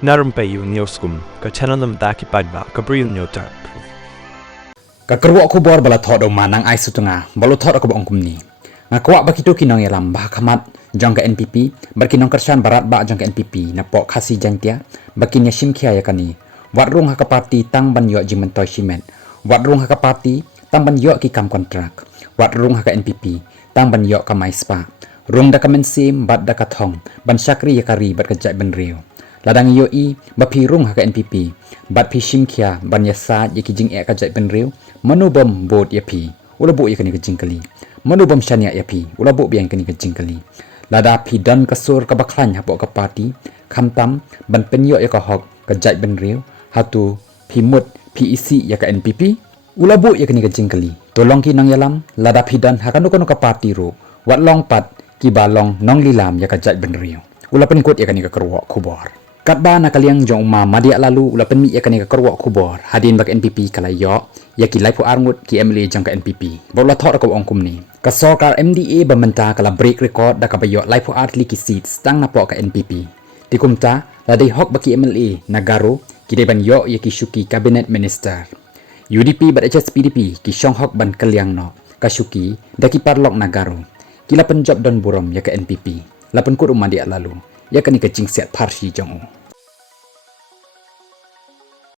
Na Rympei U ka channel nabynta ki paidbah ka Bri U Hynñiewtrep. Ka kyrwoh khubor bala thod Ma Nangai sutunga balu thod ko bong kumni. Ngakwa bakitu kinong yalam bah khamat jong ka NPP barkinong Kyrshan barat ba jong ka NPP na po Khasi jantia bakin ya shimkhia yakani. Watrung ha ka parti tang ban yo jimentoy shimen. Watrung ha ka parti tang ban yo ki kam kontrak. Watrung ha ka NPP tang ban yo ka maispa. Rung da ka mensim bat da ka thong ban syakri yakari bat ka jai ban riu. Ladang yoi bapi rung ha ka NPP bat pi shimkhia ban yasa yaki jing ka jai ban riu manubom bot iaphi ulabu yakani ka jingkali manubom shania iaphi ulabu biang kani ka jingkali lada pi dan kasur ka baklan ha po ka parti khamtam ban penyo ya ka hok ka jai ban riu hatu pi mut pi isi ya ka NPP ulabu yakani ka jingkali tolong ki nang yalam lada pi dan ha kanu ka parti ro wat long pat ki balong nong lilam ya ka jai ban riu ulapen kot yakani ka kyrwoh khubor Katba na kaliang jong Madiah lalu ulapen mi yakani ka kyrwoh khubor hadin bak NPP kalayo yaki laipu arngut ki MLA jong ka NPP bola thor ka ong kumni ka sorkar MDA ba mynta kala break record da ka bayo laipu art li ki seat stang na po ka NPP tikumta la dei hok baki MLA nagaro ki dei ban yo yaki shuki cabinet minister UDP HSPDP ki shong hok ban kaliang no ka shuki da ki parlok nagaro kila penjob don burom ya ka NPP lapen kut Madiah lalu yakani ka siat pharshi jong